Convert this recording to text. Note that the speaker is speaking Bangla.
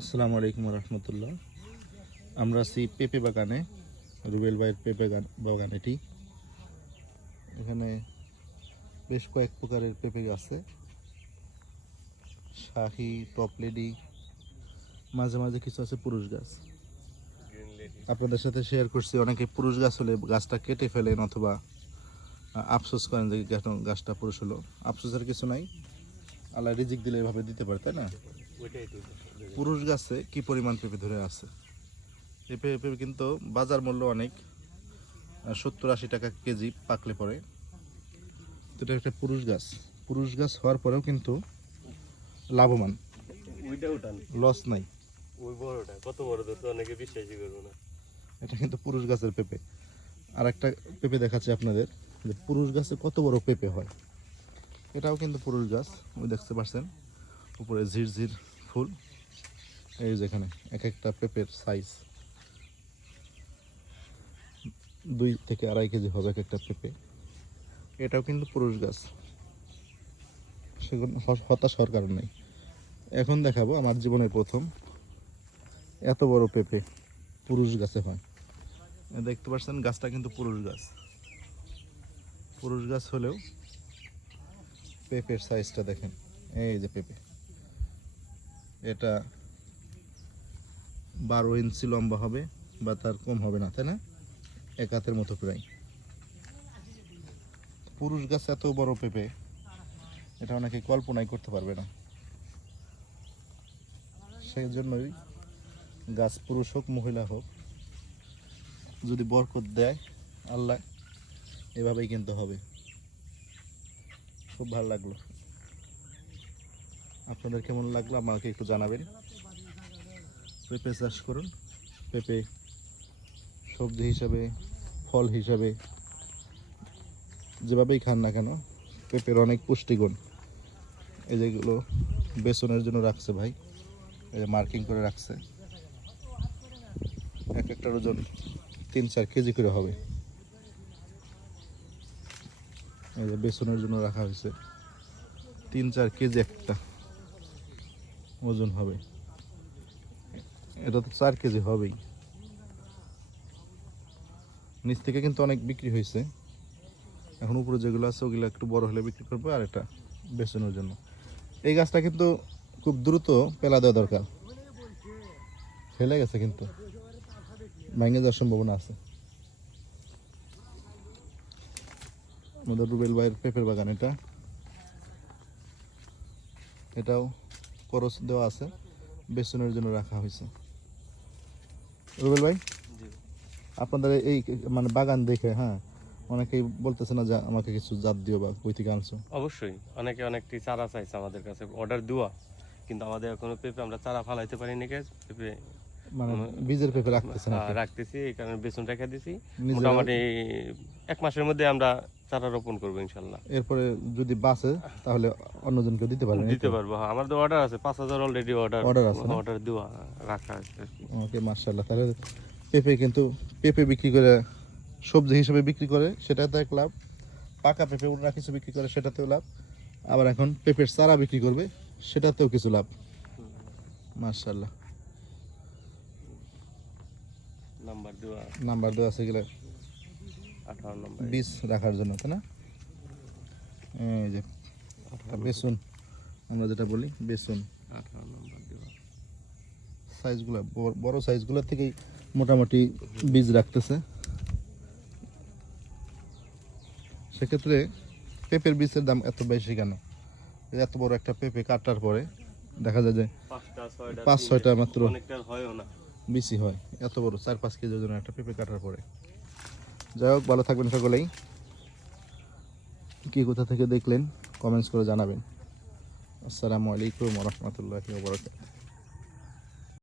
আসসালামু আলাইকুম রহমতুল্লাহ। আমরা আছি পেঁপে বাগানে, রুবেল ভাইয়ের পেঁপে বাগান এটি। এখানে বেশ কয়েক প্রকারের পেঁপে আছে, শাহি, টপ লেডি, মাঝে মাঝে কিছু আছে পুরুষ গাছ। আপনাদের সাথে শেয়ার করছি, অনেকে পুরুষ গাছ হলে গাছটা কেটে ফেলেন অথবা আফসোস করেন যে গাছটা পুরুষ হলো। আফসোসের কিছু নাই, আল্লাহ রিজিক দিলে এভাবে দিতে পারে, তাই না? পুরুষ গাছে কি পরিমাণ পেঁপে ধরে আছে। পেঁপে কিন্তু বাজার মূল্য অনেক, 70-80 টাকা কেজি পাকলে পরে। এটা একটা পুরুষ গাছ হওয়ার পরেও কিন্তু লাভবান, লস নাই। এটা কিন্তু পুরুষ গাছের পেঁপে। আর একটা পেঁপে দেখাচ্ছি আপনাদের, যে পুরুষ গাছে কত বড় পেঁপে হয়। এটাও কিন্তু পুরুষ গাছ, ওই দেখতে পাচ্ছেন উপরে ঝিরঝির ফুল। এই যেখানে এক একটা পেঁপের সাইজ 2 থেকে 2.5 কেজি হবে এক একটা পেঁপে। এটাও কিন্তু পুরুষ গাছ, সেগুলো হতাশ হওয়ার কারণ নেই। এখন দেখাবো আমার জীবনের প্রথম এত বড় পেঁপে পুরুষ গাছে হয়। দেখতে পাচ্ছেন গাছটা কিন্তু পুরুষ গাছ হলেও পেঁপের সাইজটা দেখেন। এই যে পেঁপে, এটা 12 ইঞ্চি লম্বা হবে বা তার কম হবে না, তাই না? এক হাতের মতো প্রায়। পুরুষ গাছ এত বড় পেঁপে, এটা অনেকে কল্পনাই করতে পারবে না। সেই জন্যই গাছ পুরুষ হোক মহিলা হোক, যদি বরকত দেয় আল্লাহ, এভাবেই কিন্তু হবে। খুব ভালো লাগলো। আপনাদের কেমন লাগলো আমাকে একটু জানাবেন। পেঁপে চাষ করুন। পেঁপে সবজি হিসাবে, ফল হিসাবে, যেভাবেই খান না কেন, পেঁপের অনেক পুষ্টিগুণ। এই যেগুলো বেসনের জন্য রাখছে ভাই, এই যে মার্কিং করে রাখছে। এক একটার ওজন 3-4 কেজি করে হবে। এই যে বেসনের জন্য রাখা হয়েছে, 3-4 কেজি একটা ওজন হবে। এটা তো 4 কেজি হবেই। নিচ থেকে কিন্তু অনেক বিক্রি হয়েছে, এখন উপরে যেগুলো আছে ওগুলো একটু বড় হলে বিক্রি করবো। আর এটা বেসনের জন্য। এই গাছটা কিন্তু খুব দ্রুত পেলা দেওয়া দরকার, ফেলে গেছে কিন্তু ভেঙে যাওয়ার সম্ভাবনা আছে। আমাদের রুবেল ভাইয়ের পেঁপের বাগান এটাও করস দেওয়া আছে, বেসনের জন্য রাখা হয়েছে। রুবেল ভাই, আপনাদের এই মানে বাগান দেখে অনেকেই বলতেছে না যে আমাকে কিছু জাত দিও বা কই থেকে আনছো। অবশ্যই অনেকে অনেকটি চারা চাইছে আমাদের কাছে, অর্ডার দেওয়া, কিন্তু আমাদের এখনো পেঁপে আমরা চারা ফালাইতে পারিনি। পেঁপে মানে বীজের পেঁপে রাখতেছেন? রাখতেছি, এই কারণে বেসন রেখে দিছি। মোটামুটি 1 মাসের মধ্যে আমরা চারা রোপণ করবো ইনশাল্লাহ। এরপরে যদি বাঁচে তাহলে অন্যজনকে দিতে পারবেন? দিতে পারবো, হ্যাঁ। আমাদের অর্ডার আছে 5,000 অলরেডি অর্ডার আছে, অর্ডার দেওয়া রাখা আছে। ওকে, মাশাআল্লাহ। তাহলে পেঁপে কিন্তু পেঁপে বিক্রি করে সবজি হিসেবে বিক্রি করে, সেটাতে এক লাভ। পাকা পেঁপে অন্য কিছু বিক্রি করে, সেটাতেও লাভ। আবার এখন পেঁপের চারা বিক্রি করবে, সেটাতেও কিছু লাভ। মাশাআল্লাহ। নাম্বার দেওয়া আছে এগুলো 18 নম্বর বীজ রাখার জন্য, তাই না? এই যে বেসন, আমরা যেটা বলি বেসন, 18 নম্বর দেওয়া। সাইজগুলো বড় সাইজগুলোর থেকেই মোটামুটি বীজ রাখতেছে। সেক্ষেত্রে পেঁপের বীজের দাম এত বেশি কেন? এত বড় একটা পেঁপে কাটার পরে দেখা যায় যে 5-6টা মাত্র বেশি হয়। এত বড় 4-5 কেজি ওজনের একটা পেঁপে কাটার পরে। যাই হোক, ভালো থাকবেন সকলেই। কি কোথা থেকে দেখলেন কমেন্টস করে জানাবেন। আসসালামু আলাইকুম ওয়া রাহমাতুল্লাহি ওয়া বারাকাতুহু।